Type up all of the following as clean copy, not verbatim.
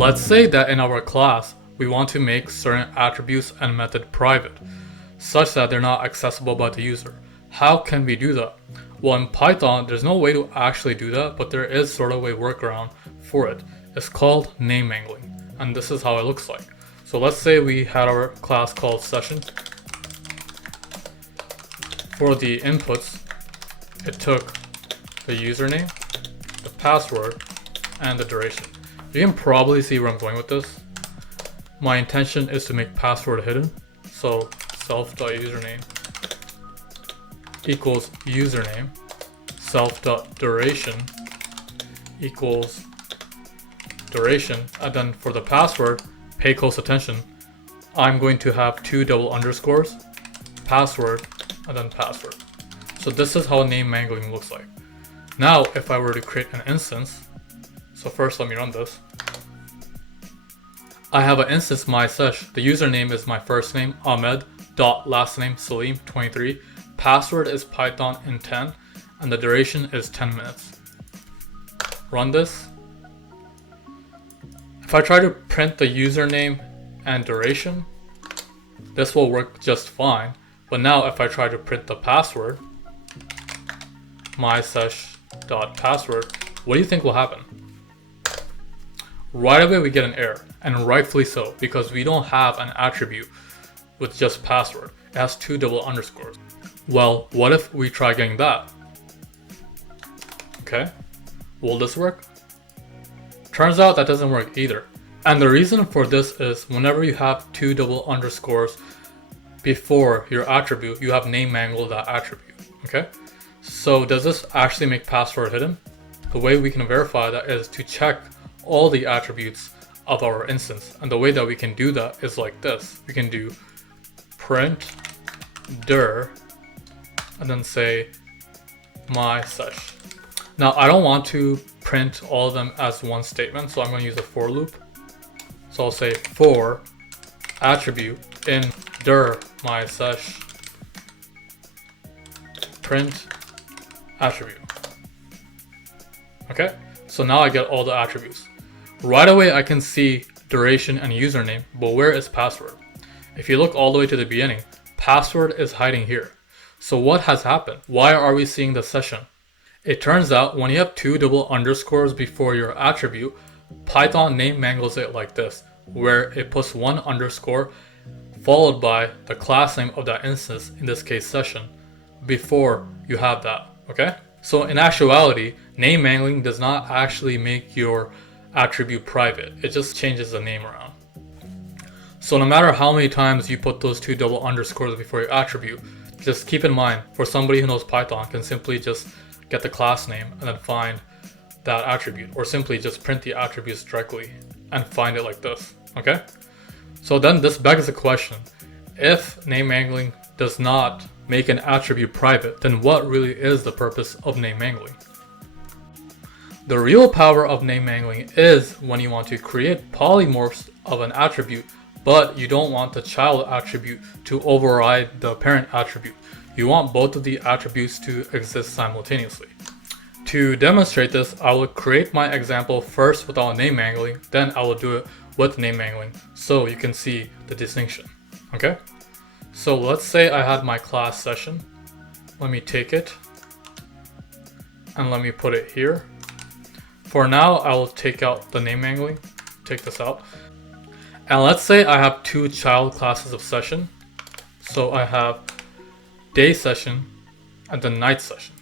Let's say that in our class, we want to make certain attributes and method private, such that they're not accessible by the user. How can we do that? Well, in Python, there's no way to actually do that, but there is sort of a workaround for it. It's called name mangling, and this is how it looks like. So let's say we had our class called session. For the inputs, it took the username, the password, and the duration. You can probably see where I'm going with this. My intention is to make password hidden. So self.username equals username, self.duration equals duration, and then for the password, pay close attention. I'm going to have 2 double underscores, password, and then password. So this is how name mangling looks like. Now, if I were to create an instance, so first let me run this. I have an instance mysesh. The username is my first name, Ahmed, dot last name, Salim, 23. Password is Python in 10, and the duration is 10 minutes. Run this. If I try to print the username and duration, this will work just fine. But now if I try to print the password, mysesh.password, what do you think will happen? Right away we get an error, and rightfully so, because we don't have an attribute with just password. It has 2 double underscores. Well, what if we try getting that? Okay, will this work? Turns out that doesn't work either. And the reason for this is whenever you have 2 double underscores before your attribute, you have name mangled that attribute. Okay, so does this actually make password hidden? The way we can verify that is to check all the attributes of our instance, and the way that we can do that is like this. We can do print dir and then say mysesh. Now I don't want to print all of them as one statement, so I'm going to use a for loop. So I'll say for attribute in dir mysesh print attribute. Okay, so now I get all the attributes. Right away I can see duration and username, but where is password? If you look all the way to the beginning, password is hiding here. So what has happened? Why are we seeing the session? It turns out when you have 2 double underscores before your attribute, Python name mangles it like this, where it puts 1 underscore followed by the class name of that instance, in this case session, before you have that, okay? So in actuality, name mangling does not actually make your attribute private. It just changes the name around. So no matter how many times you put those 2 double underscores before your attribute, just keep in mind, for somebody who knows Python, can simply just get the class name and then find that attribute, or simply just print the attributes directly and find it like this, okay? So then this begs the question, if name mangling does not make an attribute private, then what really is the purpose of name mangling? The real power of name mangling is when you want to create polymorphs of an attribute, but you don't want the child attribute to override the parent attribute. You want both of the attributes to exist simultaneously. To demonstrate this, I will create my example first without name mangling, then I will do it with name mangling so you can see the distinction. Okay? So let's say I had my class session. Let me take it and let me put it here. For now, I will take out the name mangling, take this out. And let's say I have 2 child classes of session. So I have day session and the night session,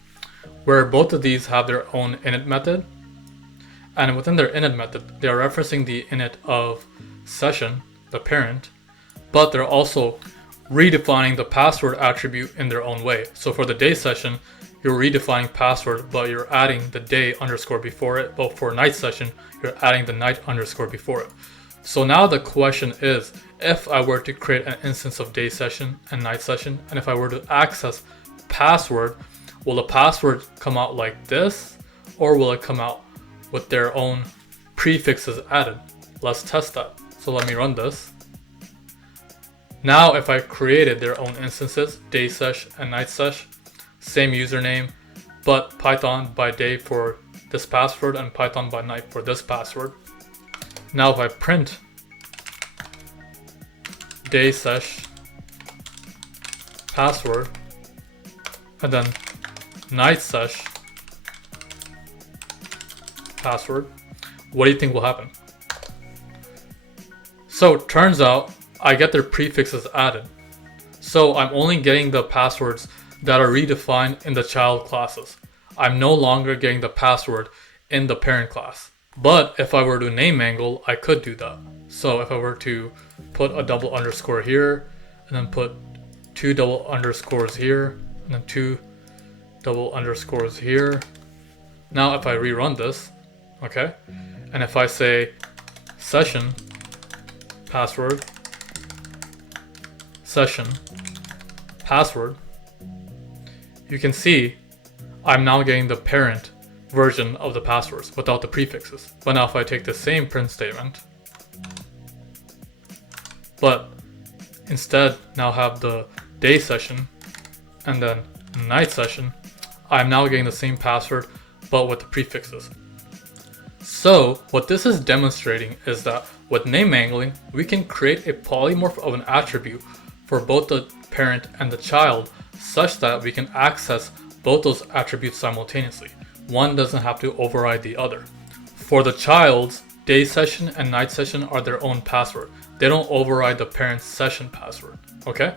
where both of these have their own init method. And within their init method, they are referencing the init of session, the parent, but they're also redefining the password attribute in their own way. So for the day session, you're redefining password, but you're adding the day underscore before it. But for night session, you're adding the night underscore before it. So now the question is, if I were to create an instance of day session and night session, and if I were to access password, will the password come out like this, or will it come out with their own prefixes added? Let's test that. So let me run this. Now if I created their own instances, day sesh and night sesh, same username, but Python by day for this password and Python by night for this password. Now if I print day sesh password and then night sesh password, what do you think will happen? So it turns out I get their prefixes added. So I'm only getting the passwords that are redefined in the child classes. I'm no longer getting the password in the parent class. But if I were to name mangle, I could do that. So if I were to put a double underscore here, and then put 2 double underscores here, and then 2 double underscores here. Now if I rerun this, okay, and if I say session password, session password, you can see I'm now getting the parent version of the passwords without the prefixes. But now if I take the same print statement, but instead now have the day session and then night session, I'm now getting the same password but with the prefixes. So what this is demonstrating is that with name mangling, we can create a polymorph of an attribute for both the parent and the child such that we can access both those attributes simultaneously. One doesn't have to override the other. For the child's, day session and night session are their own password. They don't override the parent's session password, okay?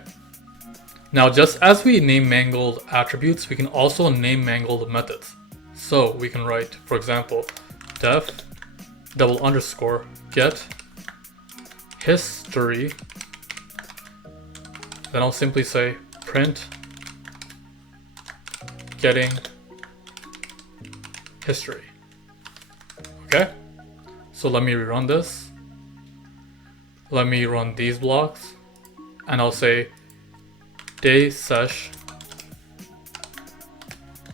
Now just as we name mangled attributes, we can also name mangled methods. So we can write, for example, def double underscore get history. Then I'll simply say print getting history. Okay? So let me rerun this. Let me run these blocks. And I'll say day sesh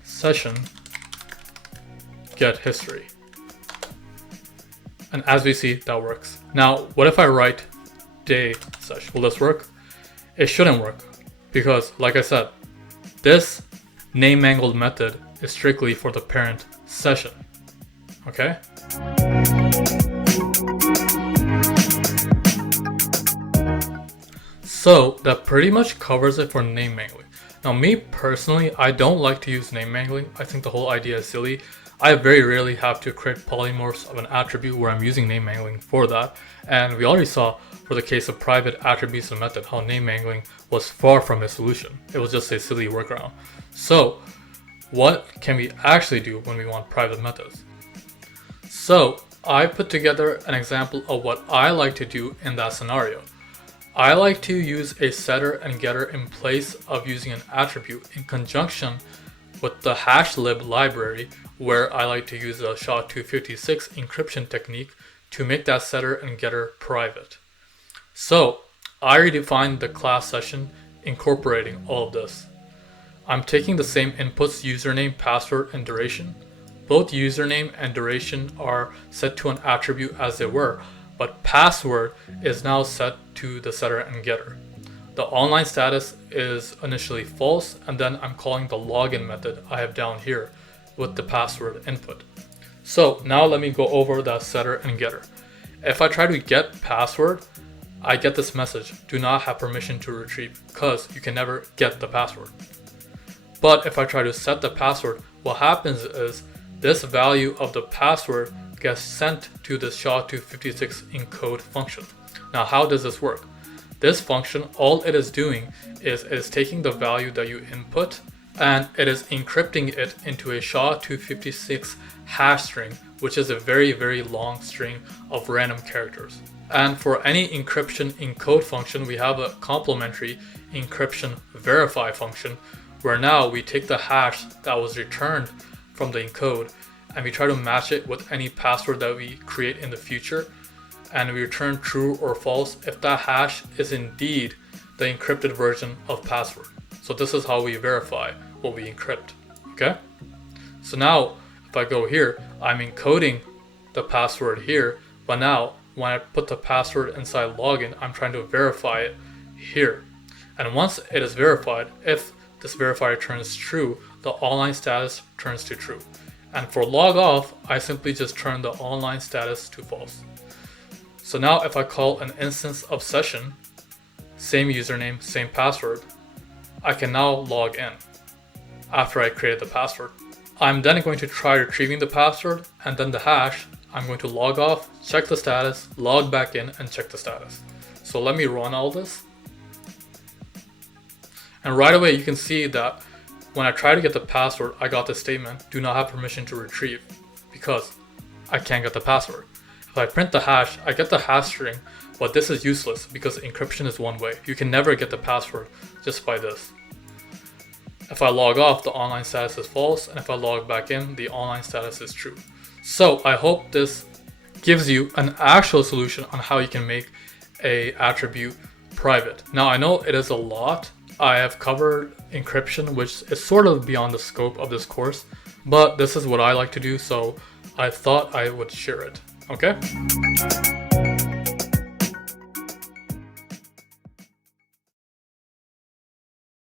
session get history. And as we see, that works. Now, what if I write day sesh? Will this work? It shouldn't work because, like I said, this name mangled method is strictly for the parent session. Okay? So that pretty much covers it for name mangling. Now me personally, I don't like to use name mangling. I think the whole idea is silly. I very rarely have to create polymorphs of an attribute where I'm using name mangling for that. And we already saw for the case of private attributes and method how name mangling was far from a solution. It was just a silly workaround. So what can we actually do when we want private methods? So I put together an example of what I like to do in that scenario. I like to use a setter and getter in place of using an attribute in conjunction with the hashlib library, where I like to use the SHA-256 encryption technique to make that setter and getter private. So I redefined the class session incorporating all of this. I'm taking the same inputs, username, password, and duration. Both username and duration are set to an attribute as they were, but password is now set to the setter and getter. The online status is initially false, and then I'm calling the login method I have down here with the password input. So now let me go over that setter and getter. If I try to get password, I get this message, do not have permission to retrieve, because you can never get the password. But if I try to set the password, what happens is this value of the password gets sent to the SHA-256 encode function. Now how does this work? This function, all it is doing is taking the value that you input and it is encrypting it into a SHA-256 hash string, which is a very, very long string of random characters. And for any encryption encode function, we have a complementary encryption verify function, where now we take the hash that was returned from the encode and we try to match it with any password that we create in the future, and we return true or false if that hash is indeed the encrypted version of password. So this is how we verify what we encrypt, okay? So now if I go here, I'm encoding the password here, but now when I put the password inside login, I'm trying to verify it here. And once it is verified, if this verifier turns true, the online status turns to true. And for log off, I simply just turn the online status to false. So now if I call an instance of session, same username, same password, I can now log in after I created the password. I'm then going to try retrieving the password, and then the hash, I'm going to log off, check the status, log back in, and check the status. So let me run all this. And right away you can see that when I try to get the password, I got this statement, do not have permission to retrieve, because I can't get the password. If I print the hash, I get the hash string, but this is useless because encryption is one way. You can never get the password just by this. If I log off, the online status is false, and if I log back in, the online status is true. So I hope this gives you an actual solution on how you can make a attribute private. Now I know it is a lot. I have covered encryption, which is sort of beyond the scope of this course, but this is what I like to do, so I thought I would share it. Okay?